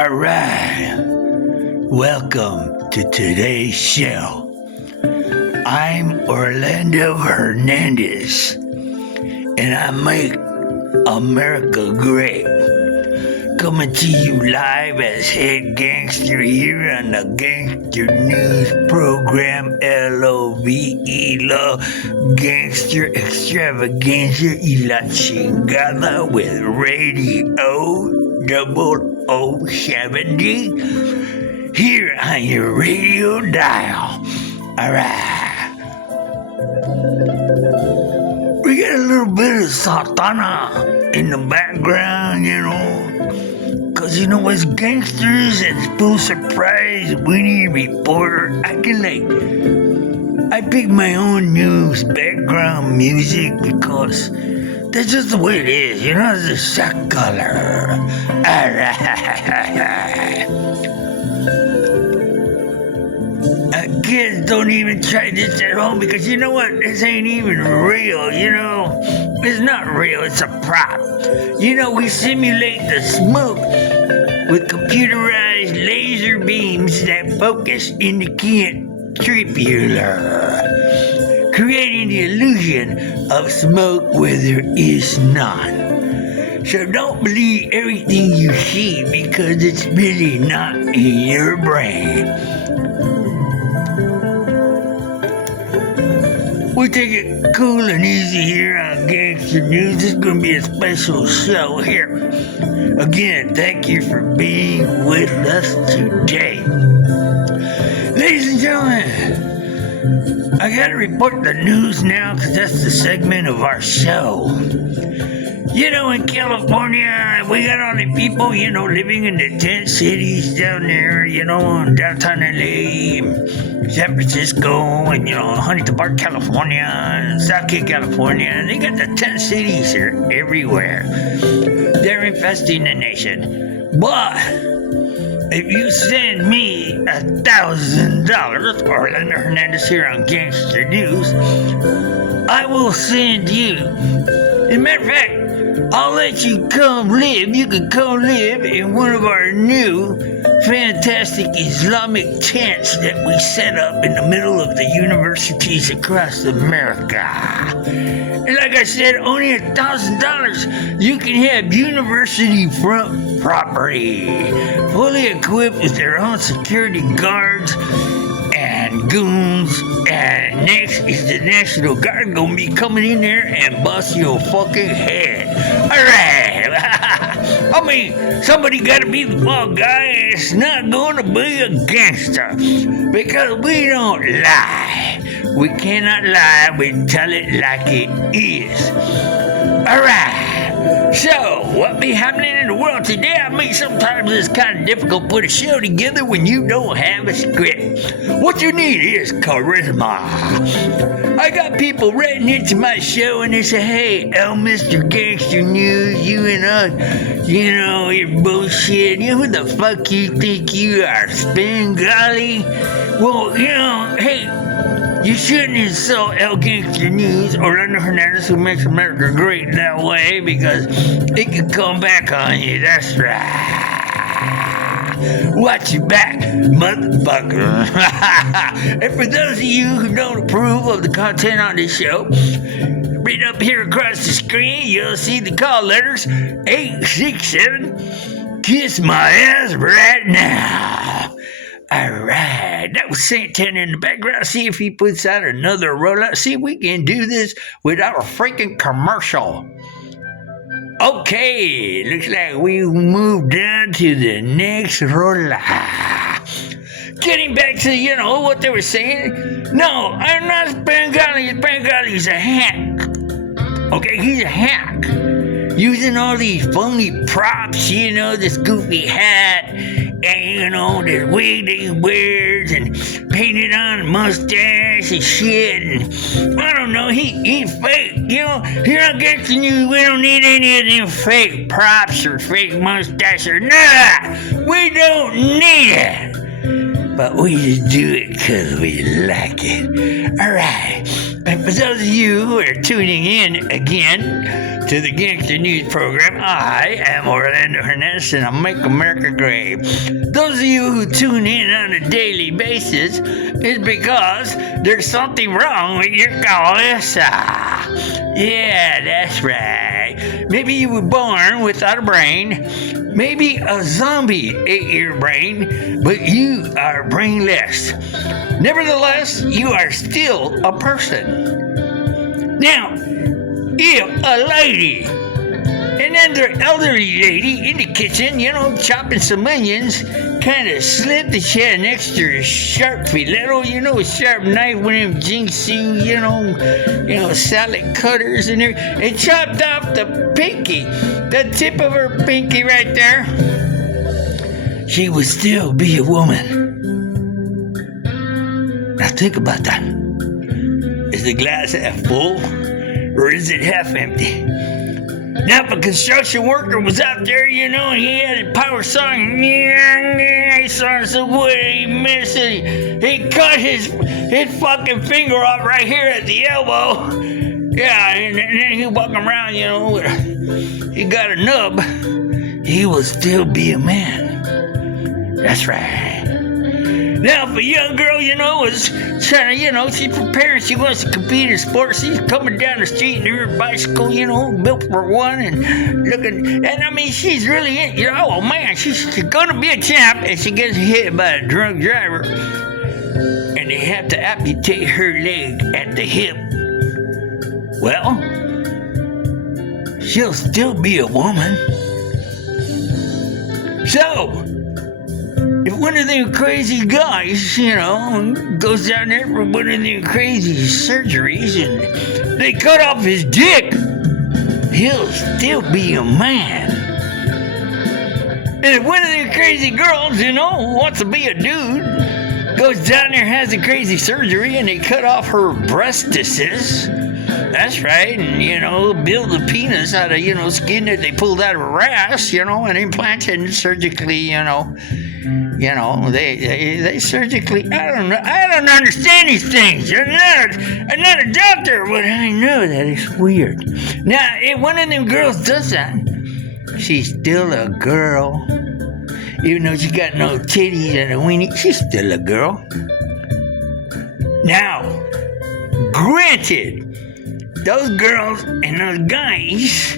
All right. Welcome to today's show. I'm Orlando Hernandez, and I make America great. Coming to you live as head gangster here on the Gangster News Program, LOVE, Love Gangster Extravaganza y la Chingada with Radio 0070 here on your radio dial. Alright. We got a little bit of Santana in the background, Cause as gangsters and full surprise Winnie reporter, I pick my own news background music because that's just the way it is, it's a shot color. Alright. Kids don't even try this at home because you know what? This ain't even real, It's not real, it's a prop. We simulate the smoke with computerized laser beams that focus in the tubular, creating the illusion of smoke where there is none. So don't believe everything you see because it's really not in your brain. We take it cool and easy here on Gangster News. This is going to be a special show here. Again, thank you for being with us today. Ladies and gentlemen, I got to report the news now because that's the segment of our show. In California, we got all the people, living in the tent cities down there, downtown LA, San Francisco, and, Huntington Park, California, and South Key, California. And they got the tent cities here everywhere. They're infesting the nation. But if you send me $1,000, Orlando Hernandez here on Gangster News, I will send you. As a matter of fact, I'll let you come live. You can come live in one of our new fantastic Islamic tents that we set up in the middle of the universities across America. And like I said, only $1,000, you can have university front property, fully equipped with their own security guards and goons, and next is the National Guard gonna be coming in there and bust your fucking head. Alright. Somebody gotta be the fall guy, and it's not gonna be a gangster. Because we don't lie. We cannot lie, we tell it like it is. Alright. So, what be happening in the world today? Sometimes it's kind of difficult to put a show together when you don't have a script. What you need is charisma. I got people writing into my show and they say, hey, Mr. Gangster News, you and us, you're bullshit. Who the fuck you think you are, Spangali? Well, hey, you shouldn't insult El Gangster News or Orlando Hernandez, who makes America great that way, because it can come back on you. That's right. Watch your back, motherfucker. And for those of you who don't approve of the content on this show, right up here across the screen, you'll see the call letters 867. Kiss my ass right now. Alright, that was Santana in the background. See if he puts out another rollout. See if we can do this without a freaking commercial. Okay, looks like we moved down to the next rollout. Getting back to, what they were saying. No, I'm not Spangali. Spangali's a hack. Okay, he's a hack. Using all these phony props, this goofy hat, and, this wig that he wears, and painted on a mustache and shit, and I don't know, he's fake, Here on Gangster News, we don't need any of them fake props or fake mustache or nada. We don't need it. But we just do it because we like it. Alright. And for those of you who are tuning in again to the Gangster News program, I am Orlando Hernandez and I make America great. Those of you who tune in on a daily basis is because there's something wrong with your cabeza. Yeah, that's right. Maybe you were born without a brain. Maybe a zombie ate your brain, but you are brainless. Nevertheless, you are still a person. Now, if a lady, another elderly lady in the kitchen, chopping some onions, kind of slit the shell next to her sharp filetto, a sharp knife, one of them Jingsu, salad cutters and everything, and chopped off the pinky, the tip of her pinky right there, she would still be a woman. Now think about that. Is the glass half full or is it half empty? Now if a construction worker was out there, and he had a power saw, he saw some wood and he missed it. He cut his fucking finger off right here at the elbow. Yeah, and then he walking around, he got a nub. He will still be a man. That's right. Now, if a young girl, was trying to, she's preparing, she wants to compete in sports, she's coming down the street in her bicycle, built for one, and looking, and she's really in, oh man, she's gonna be a champ, and she gets hit by a drunk driver, and they have to amputate her leg at the hip. Well, she'll still be a woman. So, if one of them crazy guys, goes down there for one of them crazy surgeries and they cut off his dick, he'll still be a man. And if one of them crazy girls, who wants to be a dude, goes down there, has a crazy surgery and they cut off her breastises, that's right, and, build a penis out of, skin that they pulled out of her ass, and implanted it surgically, they surgically, I don't understand these things. I'm not a doctor, but I know that it's weird. Now, if one of them girls does that, she's still a girl. Even though she got no titties and a weenie, she's still a girl. Now, granted, those girls and those guys,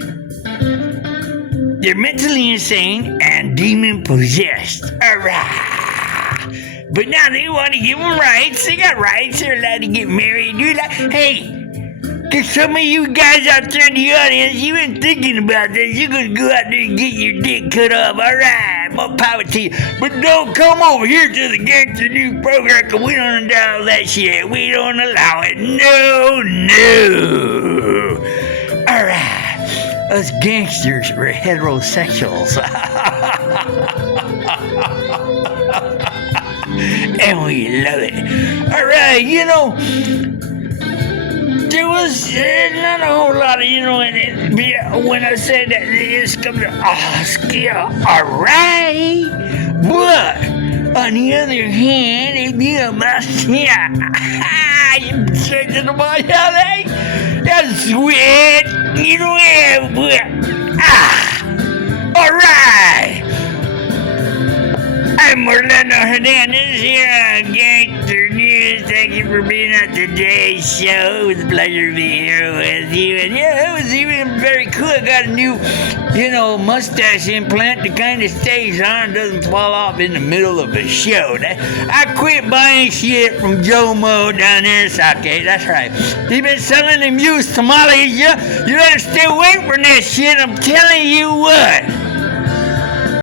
they're mentally insane and demon possessed. Alright. But now they want to give them rights. They got rights. They're allowed to get married. Hey, there's some of you guys out there in the audience, you've been thinking about this. You're going to go out there and get your dick cut off. Alright, more power to you. But don't come over here to the Gangster News program because we don't allow that shit. We don't allow it. No. Alright. Us gangsters were heterosexuals. And we love it. Alright, there was not a whole lot of, when I said that it's coming to skill, alright. But, on the other hand, if you must, you changing the boy, that's sweet. Alright. I'm Orlando Hernandez here on Gangster News. Thank you for being on today's show. It was a pleasure to be here with you. And it was even very cool. I got a new, mustache implant that kind of stays on, doesn't fall off in the middle of a show. I quit buying shit from Joe Mo down there in Sake. That's right. He's been selling them used tamales. You better stay away from that shit. I'm telling you what.